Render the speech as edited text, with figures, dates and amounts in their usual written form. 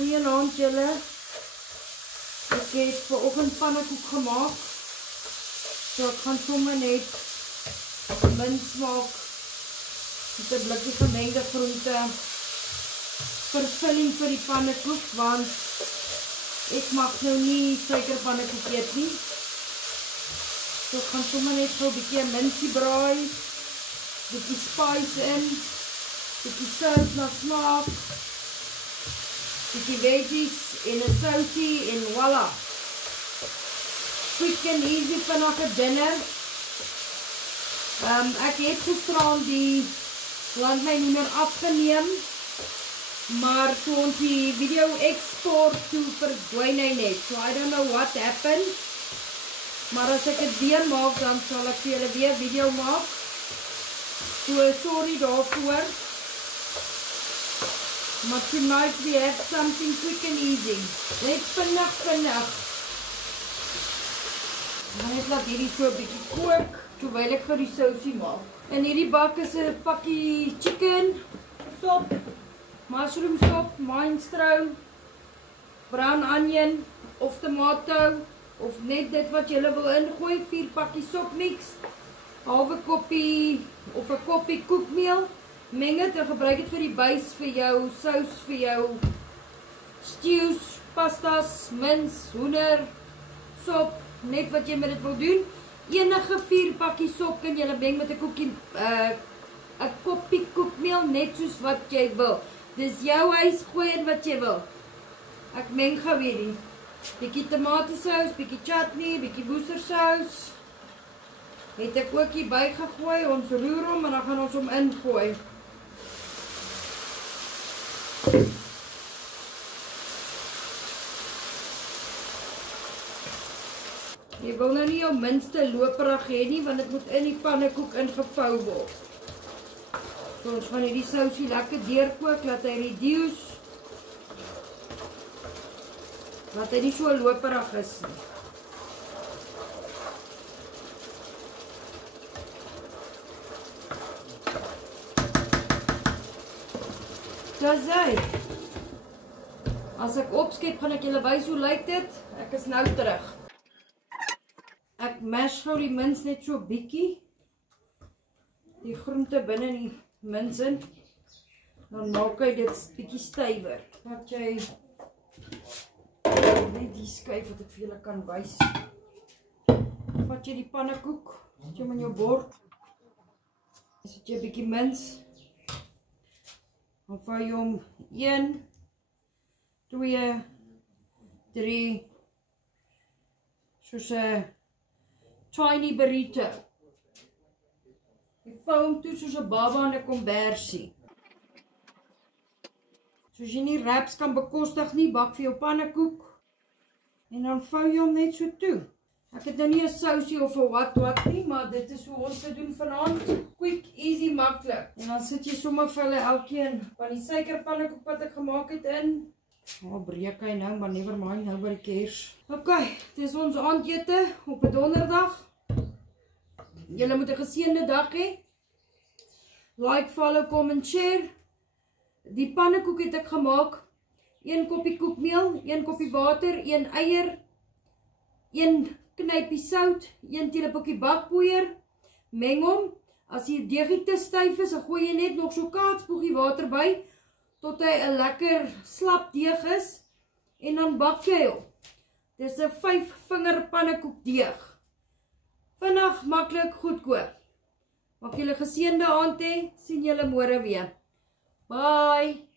Goeienaand julle. Ek het vanoggend pannekoek gemaak. So ek gaan sommer net mince maak met 'n blikkie gemengde groente vervulling vir die pannekoek, want ek mag nou nie suikerpannekoek eet nie. So ek gaan sommer net so 'n bietjie minsie braai, bietjie spice in, bietjie sout na smaak, bietjie veggies en 'n sousie en voila. Quick and easy vanaand dinner. Ek het gisteraan die landlyn nie meer afgeneem, maar toe ons die video export toe verdwyn hy net. So I don't know what happened. Maar as ek het weer maak, dan sal ek vir julle weer video maak. So sorry daarvoor. Maar tonight we have something quick and easy. Net vinnig. Dan net laat hierdie so 'n bietjie kook, terwyl ek vir die sousie maak. In hierdie bak is 'n pakkie chicken, sop, mushroom sop, minestrone, brown onion of tomato, of net dit wat jy wil ingooi, 4 pakkie sopmix, halwe koppie of 'n koppie koekmeel. Meng dit en gebruik dit vir die bys, vir jou sous, vir jou stews, pastas, mince, hoender, sop, net wat jy met dit wil doen. Enige 4 pakkie sop kan jy meng met 'n koppie koekmeel, net soos wat jy wil. Dis jou huis, gooi in wat jy wil. Ek meng gou hierdie. Bietjie tomatiesous, bietjie chutney, bietjie woestersous. Het ek ook hier by gegooi, ons roer hom en dan gaan ons hom ingooi. Jy wil nou nie jou minste loperig hê nie, want dit moet in die pannekoek ingevou word. So ons gaan hierdie sousie lekker deurkook, laat hy reduce. Laat hy nie so loperig is nie. Dis hy. As ek opskep, gaan ek julle wys hoe lyk dit. Ek is nou terug. Ek mash gou die mince net so bietjie. Die groente binne die mince in. Dan maak hy dit bietjie stywer. Wat jy net die skyf wat ek vir julle kan wys. Vat jy die pannekoek, sit jy hom in jou bord. Sit jy 'n bietjie mince. Dan vou jy hom 1, 2, 3, soos 'n tiny burrito. Jy vou hom toe soos 'n baba in 'n kombersie. Soos jy nie wraps kan bekostig nie, bak vir jou pannekoek. En dan vou jy hom net so toe. Ek het nou nie 'n sousie of 'n wat nie, maar dit is hoe ons dit doen vanaand. Quick, easy, maklik. En dan sit jy sommer vir hulle elkeen van die suikerpannekoek wat ek gemaak het in. Breek hy nou, maar never mind, nou by die kers. Ok, dit is ons aandete op 'n donderdag. Julle moet 'n geseënde dag hê. Like, follow, comment, share. Die pannekoek het ek gemaak. 1 koppie koekmeel, 1 koppie water, 1 eier, 1 knypie sout, 1 teelepeltjie bakpoeier. Meng hom. As die deegie te styf is, dan gooi jy net nog so kaatspoegie water by, tot hy 'n lekker slap deeg is, en dan bak jy hom. Dis 'n 5 vinger pannekoek deeg. Vinnig, maklik, goedkoop. Maak julle geseënde aand hê, sien julle môre weer. Bye!